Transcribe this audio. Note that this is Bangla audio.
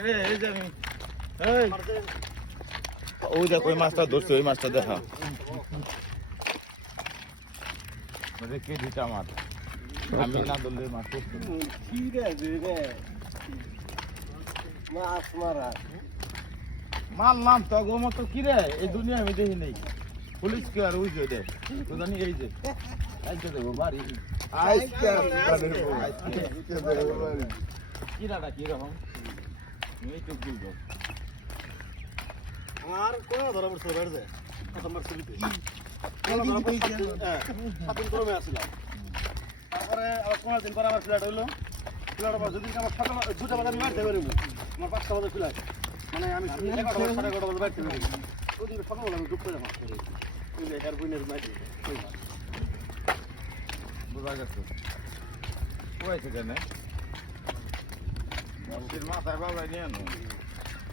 এই যে আমি এই ওই দেখো ওই মাছটা ধরছে ওই মাছটা দেখা রেখে দিতে আমার আমি না ধরলে মাছ মারলাম তো গো মতো কি রে এই দুনিয়া আমি দেখি নেই পুলিশ কে আর উইজে দে তো জানি এই যে আইতে দেবো বাড়ি কিরাটা কিরকম এই তো বুঝবো আমার কোন ধরা পড়ছে বেড়ে যায় আমার ছবিতে ক্রমে আসলাম তারপরে আবার 15 দিন পরে আমার ফ্ল্যাট হইলো ফ্ল্যাট আবার যদি আমার সকাল 2টা বাজে আমি বাড়তে পারিব আমার 5টা বাজে ফ্ল্যাট মানে আমি 11টা বাজে বাড়তে পারি ওই দিন সকালবেলা আমি ডুব করে মাছ করি ওই যে এয়ারপোর্টের মাছ বোঝা গেছে ওই সেখানে মাছের মাথায় বাবা নিয়ে আনো